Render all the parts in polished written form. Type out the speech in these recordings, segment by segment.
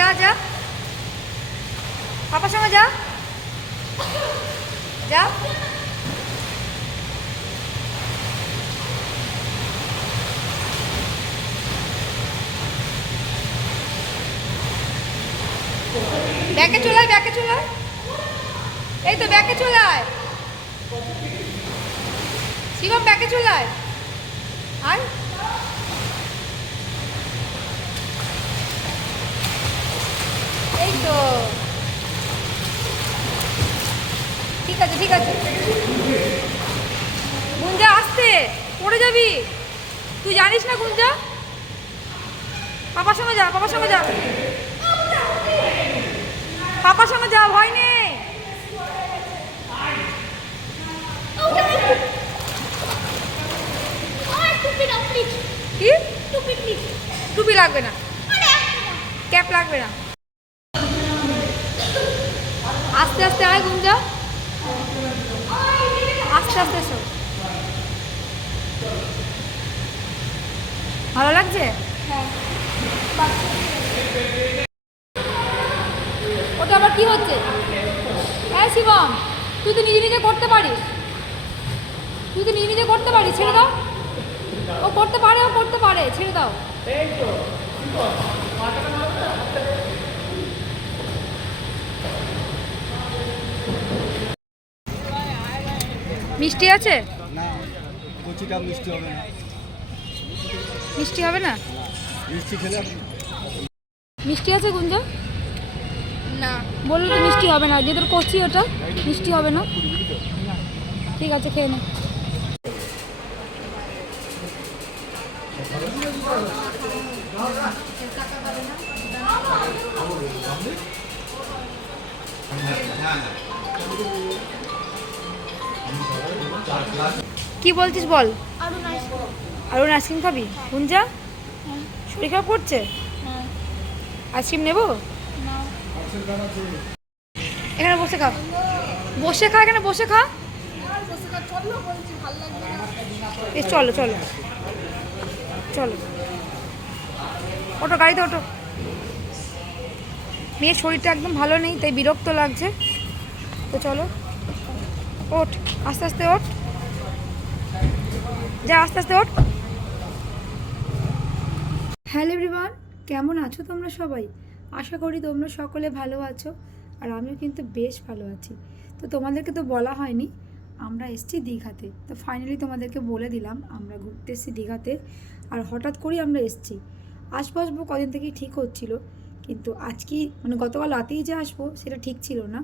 যা যা, পাপার সঙ্গে যা যা। ব্যাকে চলে আয়, ব্যাকে চলে আয়, এই তো ব্যাকে চলে আয় শিবম, ব্যাকে চলে আয়। আয় এই তো, ঠিক আছে ঠিক আছে। গুঞ্জা আসতে, পড়ে যাবি, তুই জানিস না গুঞ্জা। পাপার সঙ্গে যা, পাপার সঙ্গে যা, পাপার সঙ্গে যা, ভয় নেই। কি টুপি লাগবে না, ক্যাপ লাগবে না। আস্তে আস্তে আয় গুঞ্জা, আস্তে আস্তে এসো। ভালো লাগছে? ওটা আবার কি হচ্ছে? হ্যাঁ শিবম, তুই তো নিজে নিজে করতে পারিস, তুই তো নিজে নিজে করতে পারিস, ছেড়ে দাও। ও করতে পারে, ও করতে পারে, ছেড়ে দাও। মিষ্টি আছে? না, কচিটা মিষ্টি হবে না। মিষ্টি হবে না? মিষ্টি খেলে মিষ্টি আছে গুঞ্জা? না, বললো তো মিষ্টি হবে না, যে তোর কচি ওটা মিষ্টি হবে না। ঠিক আছে, খেয়ে নে। কি বলছিস বল? আরুন আইসক্রিম খাবি? গুঞ্জা শরীর খারাপ করছে, আইসক্রিম নেবো? এখানে বসে খা, বসে খা, এখানে বসে খা। চলো চলো চলো, ওটো গাড়িতে ওটো। মেয়ের শরীরটা একদম ভালো নেই, তাই বিরক্ত লাগছে, তো চলো ওঠ, আস্তে আস্তে ওঠ, যা আস্তে আস্তে ওঠ। হ্যালো এভরিওয়ান, কেমন আছো তোমরা সবাই? আশা করি তোমরা সকলে ভালো আছো, আর আমিও কিন্তু বেশ ভালো আছি। তো তোমাদেরকে তো বলা হয়নি, আমরা এসেছি দীঘাতে। তো ফাইনালি তোমাদেরকে বলে দিলাম আমরা ঘুরতে এসেছি দীঘাতে। আর হঠাৎ করেই আমরা এসেছি, আসবো আসবো কদিন থেকেই ঠিক হচ্ছিল, কিন্তু আজকে মানে গতকাল রাতেই যে আসবো সেটা ঠিক ছিল না।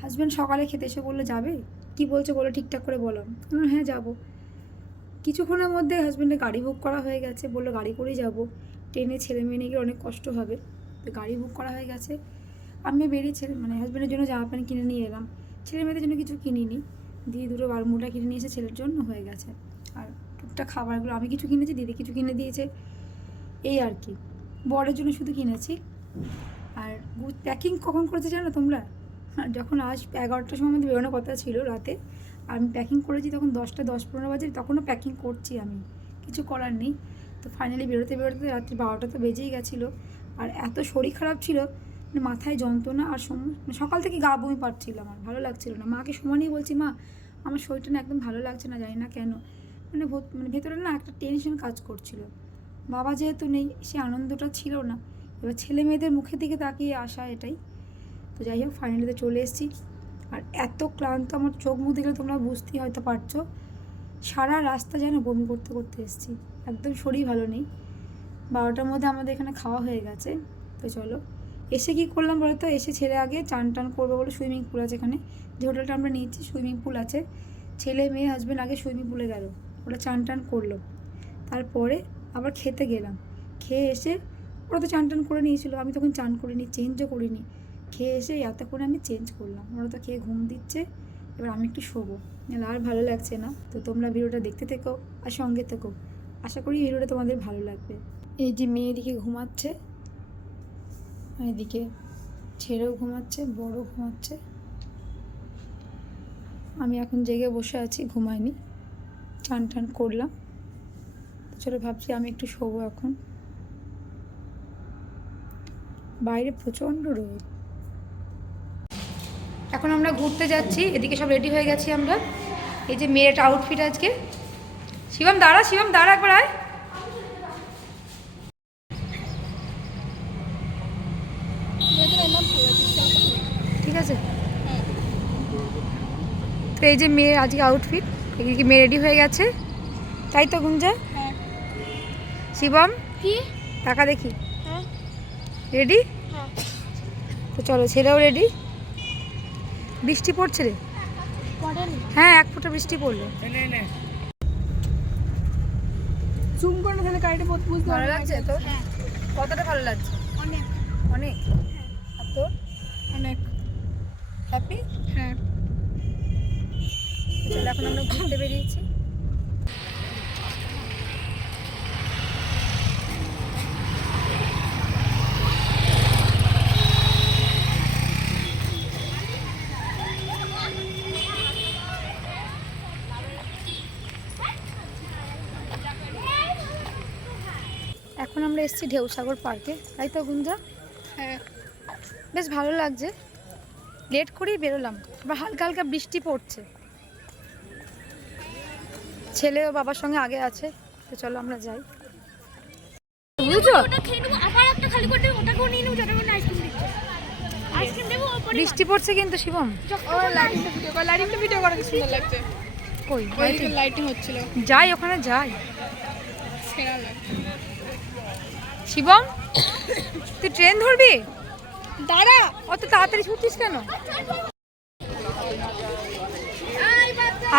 হাজব্যান্ড সকালে খেতে এসে বললো যাবে, কি বলছে বলো, ঠিকঠাক করে বলো। হ্যাঁ যাবো। কিছুক্ষণের মধ্যে হাজব্যান্ডের গাড়ি বুক করা হয়ে গেছে, বললো গাড়ি করেই যাবো, ট্রেনে ছেলে মেয়ে নিয়ে গিয়ে অনেক কষ্ট হবে, তো গাড়ি বুক করা হয়ে গেছে। আমি বেরিয়েছি, মানে হাজব্যান্ডের জন্য জামা প্যান্ট কিনে নিয়ে এলাম, ছেলে মেয়েদের জন্য কিছু কিনিনি, দিয়ে দুটো বারমুডা কিনে নিয়ে এসে ছেলের জন্য হয়ে গেছে। আর টুকটাক খাবারগুলো আমি কিছু কিনেছি, দিদি কিছু কিনে দিয়েছে, এই আর কি। বরের জন্য শুধু কিনেছি। আর প্যাকিং কখন করেছে জানো তোমরা? যখন 11টার সময় আমাদের বেরোনোর কথা ছিল রাতে, আর আমি প্যাকিং করেছি তখন 10টা 10-15 বাজে, তখনও প্যাকিং করছি আমি, কিছু করার নেই। তো ফাইনালি বেরোতে বেরোতে রাত্রি 12টা তো বেজেই গেছিলো। আর এত শরীর খারাপ ছিল, মানে মাথায় যন্ত্রণা, আর সকাল থেকে গা বমি পাচ্ছিল, আমার ভালো লাগছিল না। মাকে সমানই বলছি, মা আমার শরীরটা না একদম ভালো লাগছে না, জানি না কেন, মানে ভেতরে না একটা টেনশন কাজ করছিল। বাবা যেহেতু নেই, সে আনন্দটা ছিল না। এবার ছেলে মেয়েদের মুখের দিকে তাকিয়ে আসা, এটাই। তো যাই হোক ফাইনালিতে চলে এসেছি। আর এত ক্লান্ত, আমার চোখ মুখ দেখলে তোমরা বুঝতেই হয়তো পারছো, সারা রাস্তা যেন বমি করতে করতে এসেছি, একদম শরীর ভালো নেই। 12টার মধ্যে আমাদের এখানে খাওয়া হয়ে গেছে। তো চলো, এসে কী করলাম বলো তো, এসে ছেলে আগে চান টান করবো বলে, সুইমিং পুল আছে এখানে, যে হোটেলটা আমরা নিয়েছি সুইমিং পুল আছে, ছেলে মেয়ে হাজব্যান্ড আগে সুইমিং পুলে গেল, ওরা চান টান করলো, তারপরে আবার খেতে গেলাম। খেয়ে এসে ওরা তো চান টান করে নিয়েছিল, আমি তখন চান করিনি, চেঞ্জও করিনি। খেয়ে এসে এতক্ষণে আমি চেঞ্জ করলাম, ওরা তো খেয়ে ঘুম দিচ্ছে, এবার আমি একটু শোবো, নাহলে আর ভালো লাগছে না। তো তোমরা ভিডিওটা দেখতে থেকো আর সঙ্গে থেকো, আশা করি ভিডিওটা তোমাদের ভালো লাগবে। এই যে মেয়ে এদিকে ঘুমাচ্ছে, এদিকে ছেলেও ঘুমাচ্ছে, বড় ঘুমাচ্ছে, আমি এখন জেগে বসে আছি, ঘুমাইনি, চান টান করলাম। চলো ভাবছি আমি একটু শোবো এখন। বাইরে প্রচণ্ড রোদ। এখন আমরা ঘুরতে যাচ্ছি, এদিকে সব রেডি হয়ে গেছি আমরা। এই যে মেয়ের আউটফিট আজকে। শিবম দাঁড়া, শিবম দাঁড়া, একবার আয়। ঠিক আছে, তো এই যে মেয়ের আজকে আউটফিট, এদিকে মেয়ে রেডি হয়ে গেছে, তাই তো গুঞ্জা? শিবম কি টাকা দেখি, হ্যাঁ রেডি? হ্যাঁ তো চলো, ছেলেও রেডি। বৃষ্টি পড়ছে রে। পড়েন হ্যাঁ, এক ফোঁটা বৃষ্টি পড়লো। জুম করে না তাহলে গাড়িটা বহুত বুঝতে ভালো লাগছে তো? হ্যাঁ কতটা ভালো লাগছে? অনেক অনেক। আর তোর? অনেক হ্যাপি? হ্যাঁ চলো, এখন আমরা ঘুরতে বেরিয়েছি। এখন আমরা এসেছি ঢেউসাগর পার্কে, তাই তো গুঞ্জা? হ্যাঁ বেশ ভালো লাগছে। লেট করেই বেরোলাম, আবার হালকা হালকা বৃষ্টি পড়ছে। ছেলে ও বাবার সঙ্গে আগে আছে, তো চলো আমরা যাই। বুঝছো, ওটা খেয়ে নেবো, আবার একটা খালি করে দেবো, ওটাকেও নিয়ে নেবো, যতক্ষণ আইসক্রিম দিচ্ছে। আইসক্রিম দেবো ওপরে বৃষ্টি পড়ছে কিন্তু শিবম। ও লাইটিংটা ভিডিও করা কি সুন্দর লাগছে। কই ওইদিকে লাইটিং হচ্ছিল, যাই, ওখানে যাই। সেরা লাগছে। শিবম, তুই ট্রেন ধরবি? দাঁড়া অত তাড়াতাড়ি ছুটছিস কেন?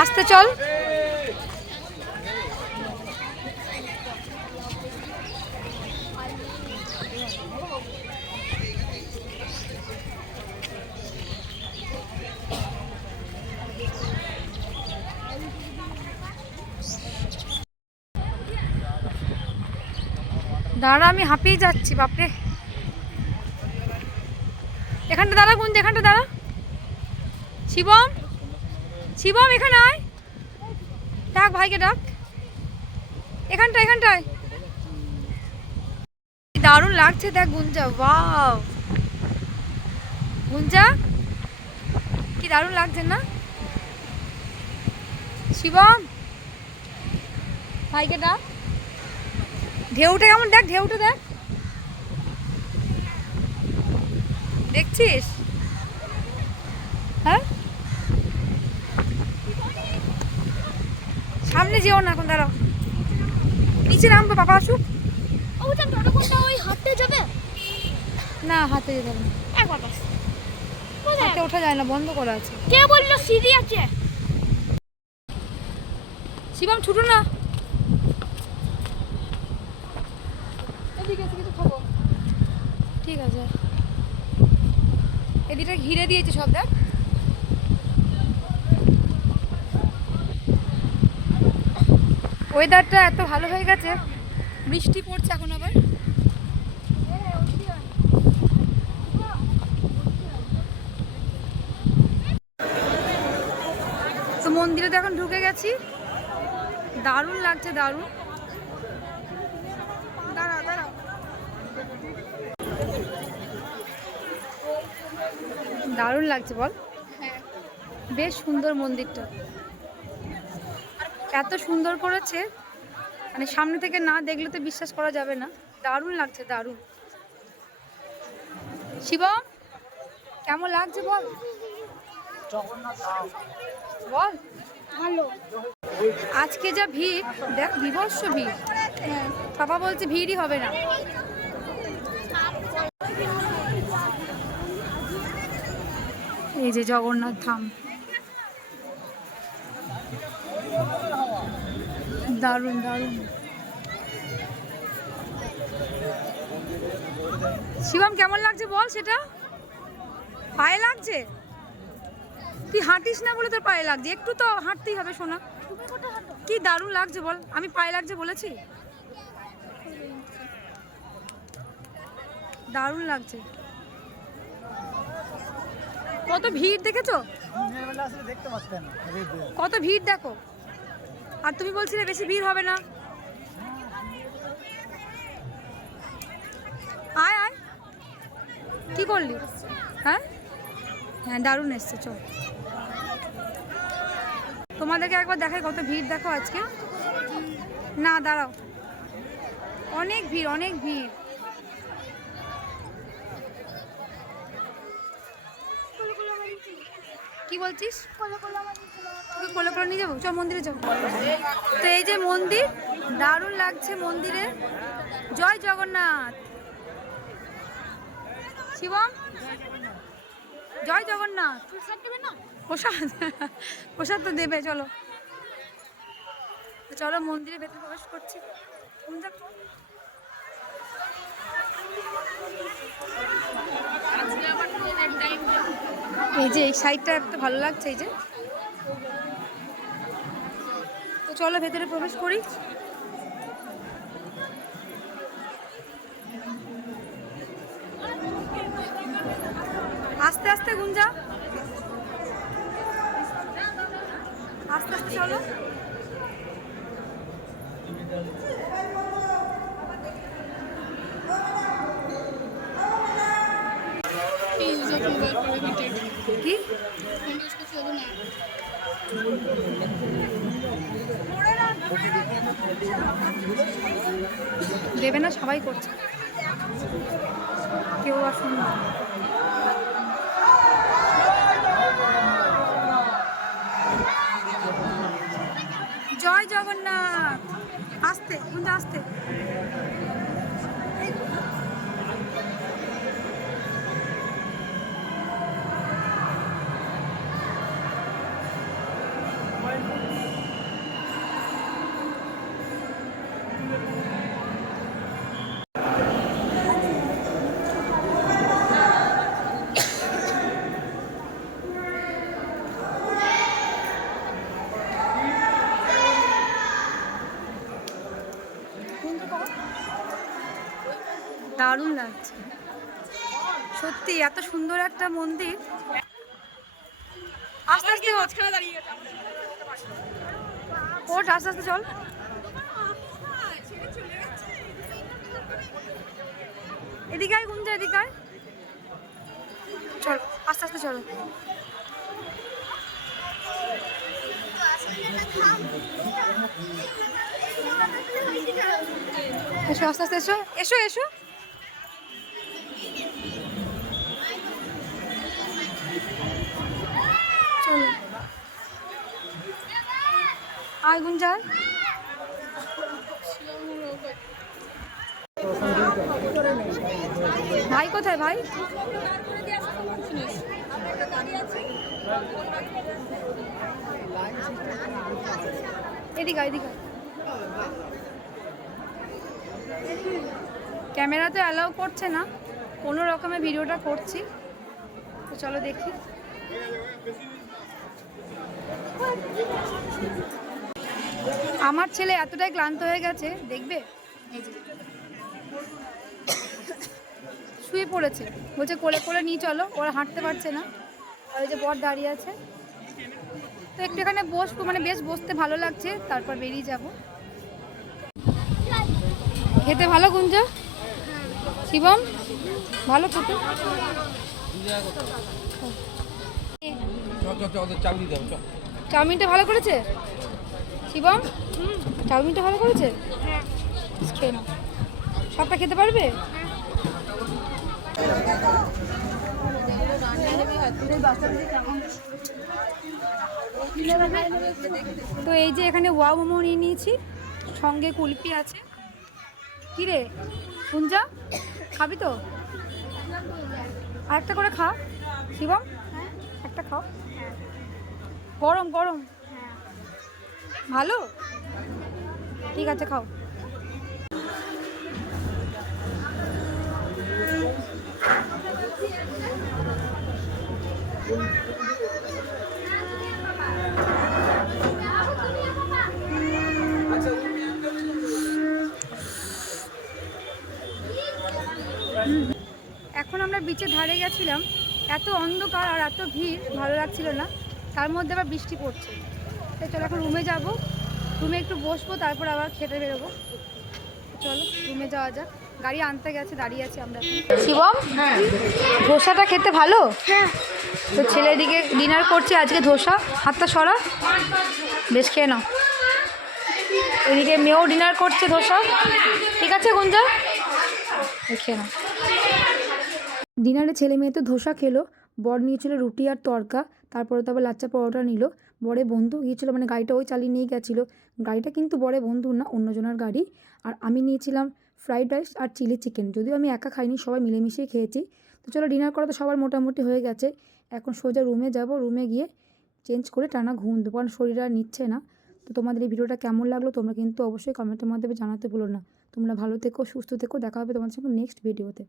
আসতে চল। দাঁড়া, আমি হাঁপিয়ে যাচ্ছি বাপরে। এখানটা দাঁড়া গুঞ্জ, এখানটা দাঁড়া। শিবম, শিবম এখানে আয়, ডাক ভাইকে ডাক। এখানটায়, এখানটায়। দারুণ লাগছে দেখ গুঞ্জা, ওয়াও গুঞ্জা, কি দারুণ লাগছে না? শিবম ভাইকে ডাক। ঢেউটা কেমন দেখ, ঢেউটা দেখ, দেখছিস? হ্যাঁ, সামনে যেও না, এখন দাঁড়াও, নিচে নামবো, বাবা আসুক। ওটা যতক্ষণটা ওই হাঁটতে যাবে না, হাতে যেতে হবে না, একবার বাস। হাতে ওঠা যায় না, বন্ধ করা আছে। কে বললো সিঁড়ি আছে? শিবম ছুটো না। এদিকে এসে কিছু খাবো। ঠিক আছে, এদিকটা ঘিরে দিয়েছে সব, দেখ। ওয়েদারটা এত ভালো হয়ে গেছে, বৃষ্টি পড়ছে এখন আবার। তো মন্দিরে তো এখন ঢুকে গেছি, দারুণ লাগছে, দারুণ। দাঁড়া দাঁড়া দারুণ লাগছে বল। হ্যাঁ বেশ সুন্দর মন্দিরটা, এত সুন্দর করেছে, মানে সামনে থেকে না দেখলে তো বিশ্বাস করা যাবে না। দারুণ লাগছে, দারুণ। শিবম কেমন লাগছে বল, বল। ভালো। আজকে যা ভিড় দেখ, বিভৎস ভিড়। হ্যাঁ বাবা বলছে ভিড়ই হবে না। এই যে জগন্নাথ ধাম, দারুণ দারুণ। শিবম কেমন লাগছে বল, সেটা পায়ে লাগছে? তুই হাঁটিস না বলে তোর পায়ে লাগছে, একটু তো হাঁটতেই হবে সোনা। কি দারুণ লাগছে বল, আমি পায়ে লাগছে বলেছি? দারুণ লাগছে। কত ভিড় দেখেছো, কত ভিড় দেখো। আর তুমি বলছিলে বেশি ভিড় হবে না। আয় আয়, কি করলি? হ্যাঁ হ্যাঁ, দারুণ এসছে। চল তোমাদেরকে একবার দেখাই কত ভিড় দেখো আজকে। না দাঁড়াও, অনেক ভিড় অনেক ভিড়। কি বলছিস? তোকে কোলে করে নিয়ে যাবো, চল মন্দিরে যাবো। তো এই যে মন্দির, দারুণ লাগছে মন্দিরে। জয় জগন্নাথ। শিবম জয় জগন্নাথ। প্রসাদ প্রসাদ তো দেবে। চলো চলো মন্দিরে ভেতরে প্রবেশ করছি। এই যে এই সাইডটা একটু ভালো লাগছে। এই যে তো চলো ভেতরে প্রবেশ করি। আস্তে আস্তে গুঞ্জা, আস্তে আস্তে চলো। কি দেবে না, সবাই করছে, কেউ আর শুনবে না। জয় জগন্নাথ। আস্তে গুঞ্জা, আস্তে। দারুণ লাগছে সত্যি, এত সুন্দর একটা মন্দির। আস্তে আস্তে ওঠ, আস্তে আস্তে চল। এদিকে আয় গুঞ্জা, এদিকে আয়। চল আস্তে আস্তে চলো। এসো আস্তে আস্তে, এসো এসো এসো। চলো আয় গুঞ্জা। ভাই কোথায় ভাই? এদিকে এদিকে। ক্যামেরা তো অ্যালাউ করছে না, কোনো রকমে ভিডিওটা করছি। তো চলো দেখি। আমার ছেলে এতটাই ক্লান্ত হয়ে গেছে, দেখবে এই যে শুয়ে পড়েছে, বলছে কোলে কোলে নিয়ে চলো। ওরা হাঁটতে পারছে না, আর ওই যে বর দাঁড়িয়ে আছে। তো একটু এখানে বসবো, মানে বেশ বসতে ভালো লাগছে, তারপর বেরিয়ে যাব। খেতে ভালো গুঞ্জা? শিবম ভালো খেতে? চাউমিনটা ভালো করেছে শিবম? চাউমিনটা ভালো করেছে? খেয়ে নাও, সবটা খেতে পারবে? তো এই যে এখানে ওয়াও মোমো নিয়ে নিয়েছি, সঙ্গে কুলপি আছে। কি রে গুঞ্জা, খাবি তো? আরেকটা করে খা শিবম, একটা খাও। গরম গরম ভালো, ঠিক আছে খাও। এখন আমরা বিচের ধারে গেছিলাম, এত অন্ধকার আর এত ভিড়, ভালো লাগছিল না। তার মধ্যে আবার বৃষ্টি পড়ছে। তাই চলো এখন রুমে যাব, রুমে একটু বসবো, তারপর আবার খেতে বেরোবো। চলো রুমে যাওয়া যাক। গাড়ি আনতে গেছে, দাঁড়িয়ে আছি আমরা। শিবম, ধোসাটা খেতে ভালো? হ্যাঁ। তো ছেলে এদিকে ডিনার করছে আজকে ধোসা, হাতটা সরা, বেশ খেয়ে নাও। এদিকে মেয়েও ডিনার করছে ধোসা, ঠিক আছে গুঞ্জা, খেয়ে নাও। ডিনারে ছেলে মেয়ে তো ধোসা খেলো, বর নিয়েছিল রুটি আর তড়কা, তারপরে তো আবার লাচ্চা পরোটা নিল। বরে বন্ধু গিয়েছিলো, মানে গাড়িটা ওই চালিয়ে নিয়ে গেছিলো। গাড়িটা কিন্তু বরে বন্ধু না, অন্যজনের গাড়ি। আর আমি নিয়েছিলাম ফ্রাইড রাইস আর চিলি চিকেন, যদিও আমি একা খাইনি, সবাই মিলেমিশেই খেয়েছি। তো চলো, ডিনার করা তো সবার মোটামুটি হয়ে গেছে, এখন সোজা রুমে যাব, রুমে গিয়ে চেঞ্জ করে টানা ঘুম দেবো, কারণ শরীর আর নিচ্ছে না। তো তোমাদের এই ভিডিওটা কেমন লাগলো তোমরা কিন্তু অবশ্যই কমেন্টের মাধ্যমে জানাতে ভুলো না। তোমরা ভালো থেকো, সুস্থ থেকো, দেখা হবে তোমাদের সঙ্গে নেক্সট ভিডিওতে।